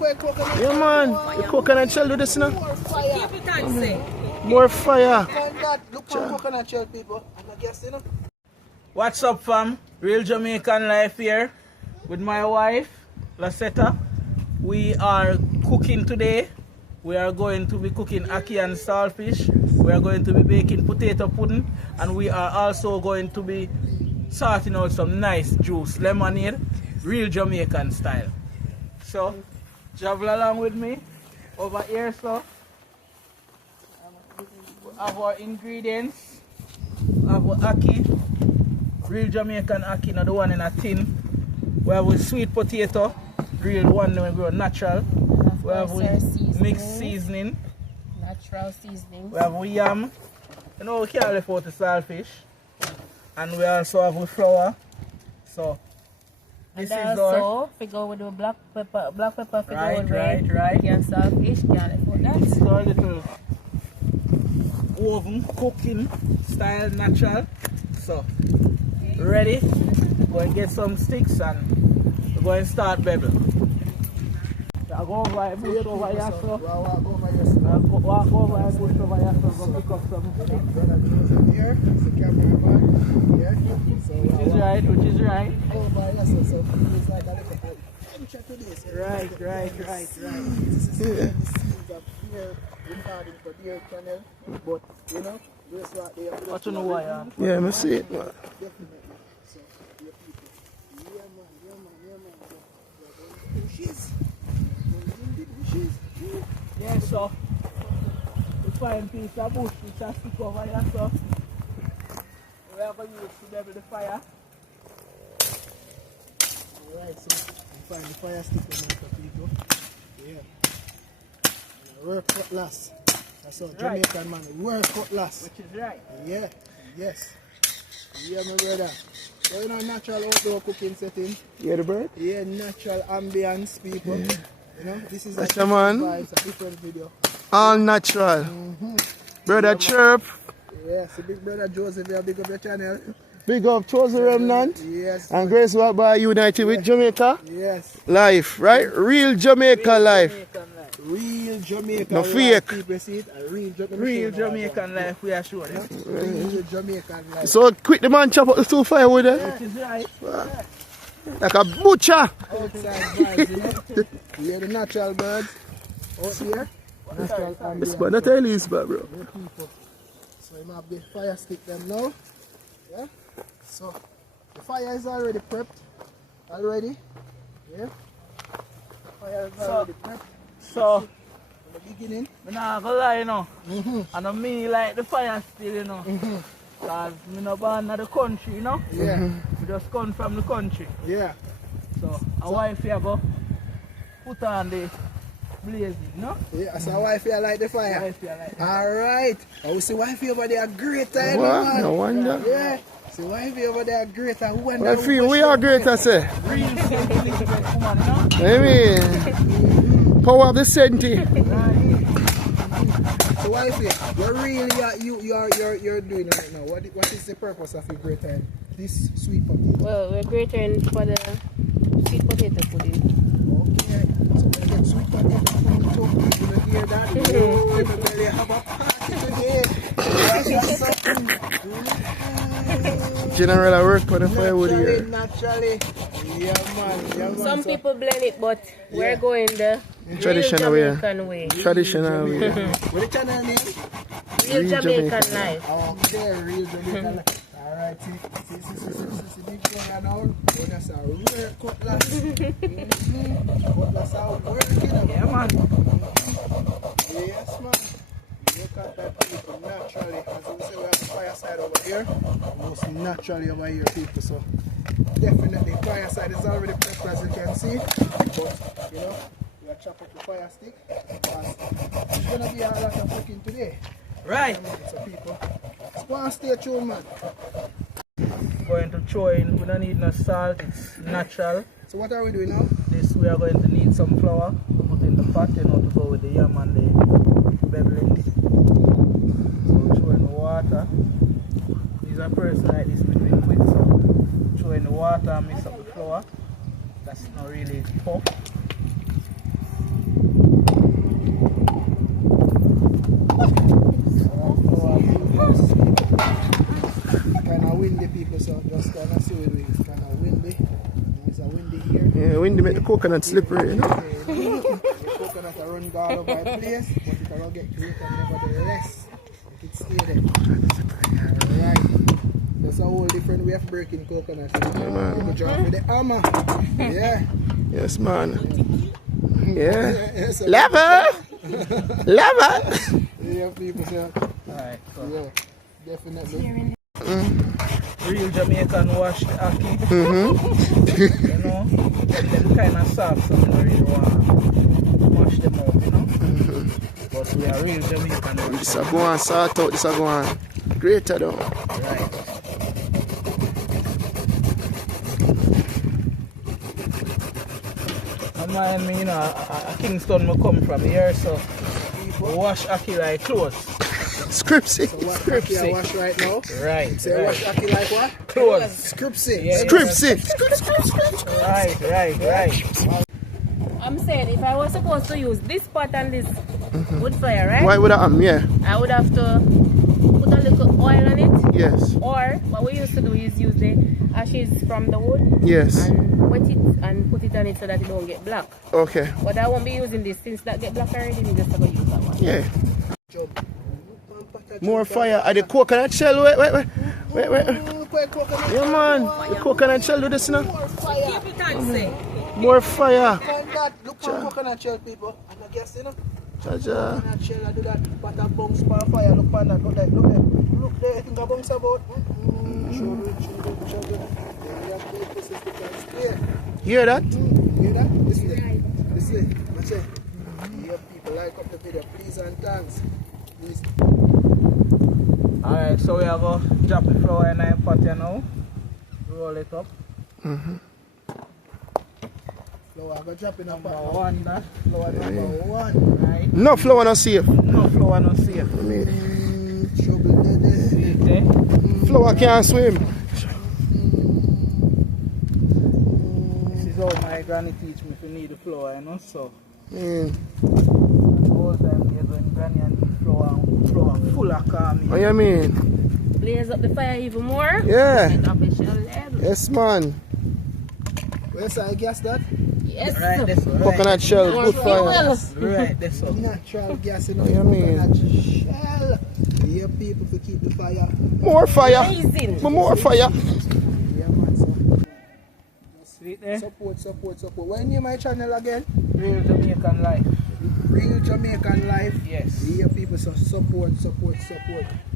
Yeah, man. The coconut shell do this now. More fire. Keep it on, say. More fire. Look for coconut shell, people. I'm a guest, you know. What's up, fam? Real Jamaican life here with my wife, Lasetta. We are cooking today. We are going to be cooking ackee and saltfish. We are going to be baking potato pudding, and we are also going to be sorting out some nice juice, lemonade, real Jamaican style. So, travel along with me over here, so we have our ingredients. We have our ackee, real Jamaican ackee, not the one in a tin. We have a sweet potato, real one we grow natural. We have mixed seasoning. Natural seasoning. We have a yam. You know we can't leave out the saltfish. And we also have a flour. So this and is also, our... we go with the black pepper right. and saltfish, can't leave out that. This is our little oven cooking style natural. So ready? Go and get some sticks and we're going to start bubble. I go over a bush over here, so walk over a bush over here, so go pick up some sticks. Here, the camera back. Here. Which is right. Over here, so it's like a little check to this. Right. This is the here regarding for deer channel, but you know, this what they have. What you know why? Yeah, I see it, man. Definitely. So, dear people. Yeah, man. Bushes. Yeah, so we find piece of bush which has stick over here, so we are going to use to level the fire. Alright, so we find the fire stick on the people. Yeah. Work cutlass. That's all Jamaican man. Work cutlass. Which is right. Yeah. Yes. Yeah, my brother. So you know, natural outdoor cooking setting. Yeah, the bird? Yeah, natural ambience, people. Yeah. You know, this is That's like a man. vibes, a different video. All natural. Brother Chirp. Yes, the big brother Joseph, you big up your channel. Big up Chosen Remnant. Yes. And Grace by United with Jamaica. Yes. Life, right? Real Jamaica life. Real Jamaican No life. fake. People see it. Real Jamaican life, we are sure. Yeah? Real Jamaican life. So quick the man chop up the two firewood there. Which is right. Like a butcher. Outside birds, you know. You hear the natural birds out here. Natural ambience. It's but not Elise, bro. Good people. So you have the fire stick them now. Yeah. So the fire is already prepped. Already. Yeah. The fire is already prepped. So, in the beginning. I'm not gonna lie, you know. I don't mean like the fire still, you know. Because I'm not born in the country, you know. Yeah. We just come from the country. Yeah. So, a wife here go put on the blazing, you know? Yeah, so wife here like the fire. Wife here like Alright. I will see wife over there great time. What? No wonder. Yeah. See wife over there great time. Who I feel we are great, I say. real Elizabeth woman, you know? I mean, power of the senti. So wife here, you're really you're doing right now. What is the purpose of your great time? This sweet potato. Well, we're grateful for the sweet potato pudding. Okay. So we get sweet potato pudding too. You don't hear that? Everybody have a party today. General, I work for the firewood here. Naturally. Yeah, man. Some people blend it, but we're going the Traditional real way. Jamaican way. Traditional way. What the channel name? Real Jamaican life. Okay, real Jamaican life. Alright, see, big thing around. Oh, that's a real cutlass. Cutlass out working. Yeah, man. Yes, man. Look at that people naturally. As you say, we have the fireside over here. Most naturally over here, people. So, definitely, fireside is already prepped, as you can see. But, you know, we are chop up the fire stick. It's going to be a lot of cooking today. Right. So, people, just go and stay tuned, man. Going to throw in, we don't need no salt, it's natural. So, what are we doing now? This we are going to need some flour to put in the pot, you know, to go with the yam and the bubbling. So throw in the water. These are person like this with liquid, so throw in the water and mix up the flour. That's not really tough. coconut slippery, you know? The coconut are run all over the place, but it will get greater nevertheless. Make it stay there. Alright. That's a whole different way of breaking coconut. You can drop with the hammer. Yeah. Yes, man. Yeah. Yes, Lever! Lever! yeah, people say. Alright, so Yeah, definitely. real Jamaican wash the ackee. You know, get them kind of soft, so we don't really want to mash them out, you know. But we are real Jamaican wash. This is going sort out, this is going greater though. Right. And mind me, you know, a Kingston will come from here, so we wash ackee like clothes. Scripsy. So what Ackee I wash right now? Right. Say wash Ackee like what? Clothes. Scripsy. Yeah. Scripsy. Right. I'm saying if I was supposed to use this pot and this wood fire, right? Why would I yeah? I would have to put a little oil on it. Yes. Or what we used to do is use the ashes from the wood Yes. and wet it and put it on it so that it don't get black. Okay. But I won't be using this since that get black already. We just gonna use that one. Yeah. More fire. Are the coconut shell? Wait. Yeah, man. The coconut shell do this now. More fire. Keep it on, say. More fire. Look for coconut shell, people. And I guess, you know, Jaja. coconut shell, I do that. Pot of bounce for fire. Look for that. Look there. Look there. I think I bounce about. Show it. Hear that? Hear that? This way. Watch it. Yeah, people, like up the video. Please and thanks. Please. Alright, so we have a drop the flour in our pot here now. Roll it up. Flour, go drop in a Number pot. one, that. Flour number one. Right. No flour not safe. No flour, no safe. Trouble there. See it there? Flour can't swim. This is how my granny teach me if you need the flour, you know, so. Mm. All time days when granny and need flour full of calm. What you mean? Blaze up the fire even more. Yeah. Get up a shell level. Yes, man. Where's I guess that? Yes. Right, this one. Coconut shell, good fire. Right, this one. Natural gas, you know. What you mean? Coconut shell. Yeah, people to keep the fire. More fire. Amazing. More fire. Yeah, man. So See it there? support. What name my channel again? Real Jamaican life. Real Jamaican Life. Yes. Yeah, people, so support.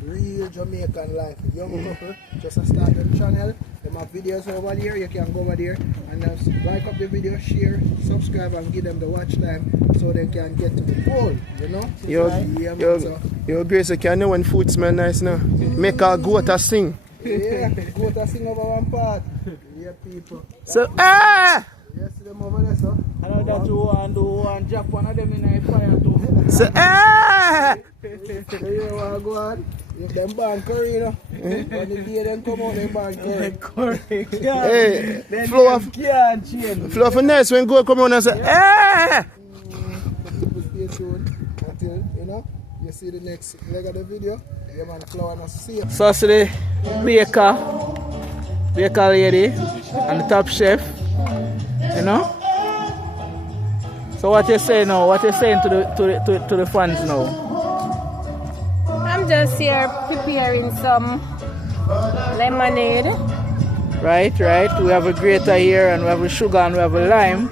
Real Jamaican Life. Young couple, just start the channel. Them have videos over there. You can go over there and like up the video, share, subscribe, and give them the watch time so they can get to the goal. You know? Yo, Grace, you can know when food smell nice now. Make our goat a sing. Yeah, go to sing over one part. Yeah, people. So, Yes, them over there, so. I know that you want to do and drop one of them in a fire too. So, You want to go on? If them ban curry, you know. When the day them come out, them ban curry. Correct. Hey, Then flow them of can't change. flow of nice when goat come on and say, People stay tuned until, you know, you see the next leg of the video. Yeah, man, flower and see. So see the baker lady and the top chef, you know. So what you saying now? What you saying to the fans now? I'm just here preparing some lemonade. Right. We have a grater here and we have a sugar and we have a lime.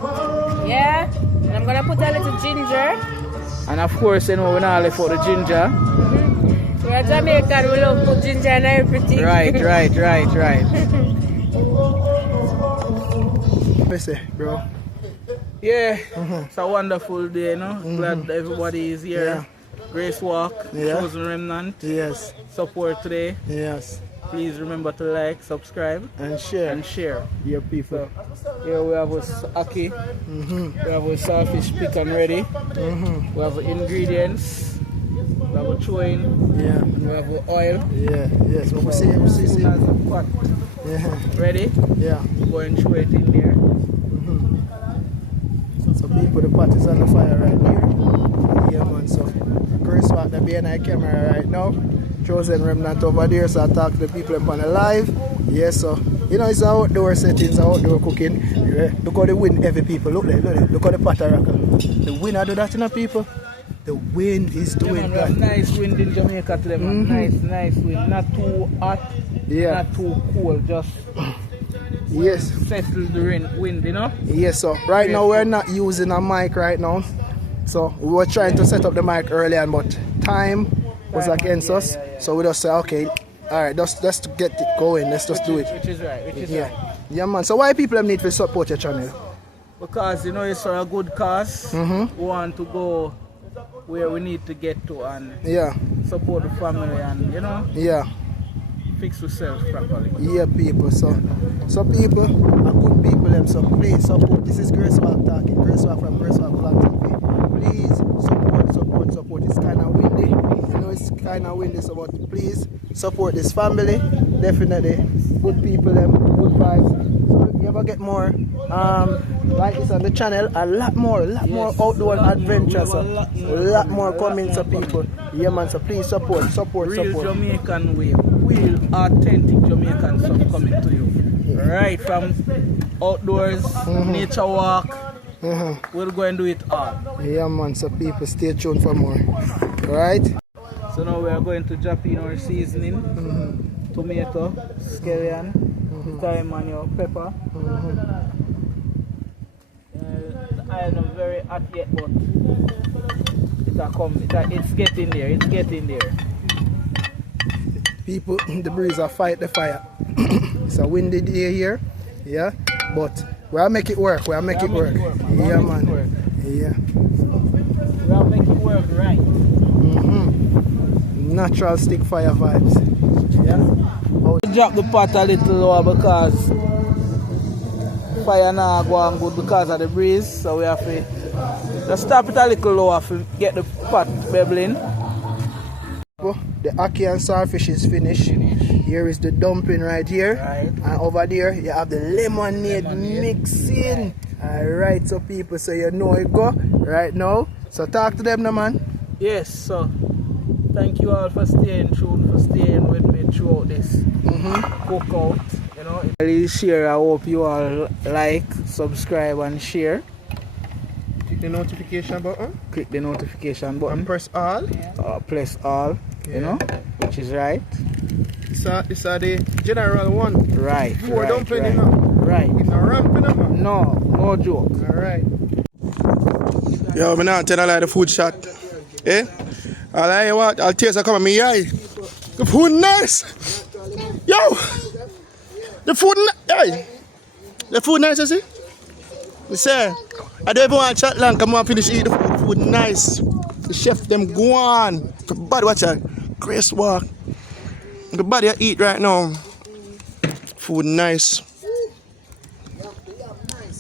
Yeah. And I'm gonna put a little ginger. And of course, you know, we're not left for the ginger. We're Jamaican, we love put ginger and everything. Right. Listen, bro. Yeah, it's a wonderful day, you know. Glad everybody is here. Yeah. Grace Walk, Yeah. Chosen Remnant. Yes. Support today. Yes. Please remember to like, subscribe, And share. and share. Your people. Here we have us Ackee. We have our saltfish pick and ready. We have the ingredients. We have a chewing. Yeah. And we have our oil. Yeah. Yes. What we see. Soon as the pot Yeah. ready, Yeah. go and throw it in there. So people, the pot is on the fire right here. Yeah, man. So Chris walk the behind the camera right now. Chosen Remnant over there, so I talk to the people upon the live. Yes, so you know it's outdoor settings, outdoor cooking. Look how the wind heavy people. Look there, look there. Look how the pot rock. The wind I do that in people. The wind is doing we have that. nice wind in Jamaica today, man. Nice wind. Not too hot, not too cold. Just settle the wind, you know? Yes, so right now we're not using a mic right now. So we were trying to set up the mic earlier, but time was against us. So we just said, okay, alright, let's get it going. Let's just do it. Which is right. Yeah, man. So why people need to support your channel? Because, you know, it's for a good cause. We want to go where we need to get to and support the family and, you know, fix yourself properly. Yeah, people. So people are good people, them. So please support. This is Grace Walk talking. Grace Walk from Grace Walk Vlog TV. Please support. It's kind of windy. You know, it's kind of windy, so but please support this family. Definitely good people, them, good vibes. So if you ever get more like this on the channel, a lot more outdoor adventures, so a lot more coming to people. Yeah, man. So please support. Real Jamaican way, real authentic Jamaican stuff coming to you. Right from outdoors, nature walk. We're going to do it all. Yeah, man. So people stay tuned for more. Right? So now we are going to drop in our seasoning. Tomato, scallion, thyme and your pepper. The iron is very hot yet, but it's getting there. People, the breeze are fight the fire. It's a windy day here, but we'll make it work. Yeah, man. Yeah. We'll make it work right. Natural stick fire vibes. Drop the pot a little lower because fire now going good because of the breeze, so we have to just stop it a little lower to get the pot bubbling. The ackee and saltfish is finished. Here is the dumpling right here, and over there you have the lemonade mixing. Alright, so people, so you know it go right now. So talk to them now, man. Yes, so thank you all for staying tuned, for staying with me throughout this cookout. You know, please share. I hope you all like, subscribe, and share. Click the notification button. Click the notification button. And press all. Press all. You know, which is right. It's the general one. Right. Dumpling. Right. It's not ramping up. No joke. Alright. Yo, I'm not telling like the food shot. Eh? I'll tell you what, I'll taste a come at me eye. The food nice. Yo! The food nice, you see? You say, I don't even want to chat long, come on finish eat the food. The food nice. The chef them go on. The body watch out. Grace Walk. The body I eat right now. Food nice.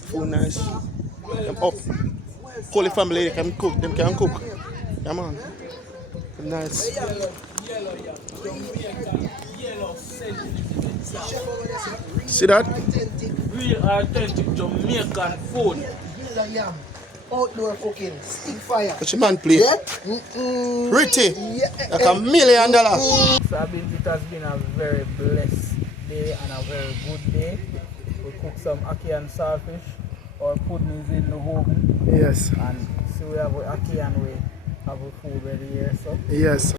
Food nice. Them up. Holy family, they can cook. Them can cook. Come on. Nice. See that? Real authentic Jamaican food. Outdoor cooking, stick fire. What's your man play? Pretty. Like $1 million. So it has been a very blessed day and a very good day. We cook some ackee and saltfish. Our pudding is in the oven. Yes. And so we have ackee and we have a food ready here. So. Yes.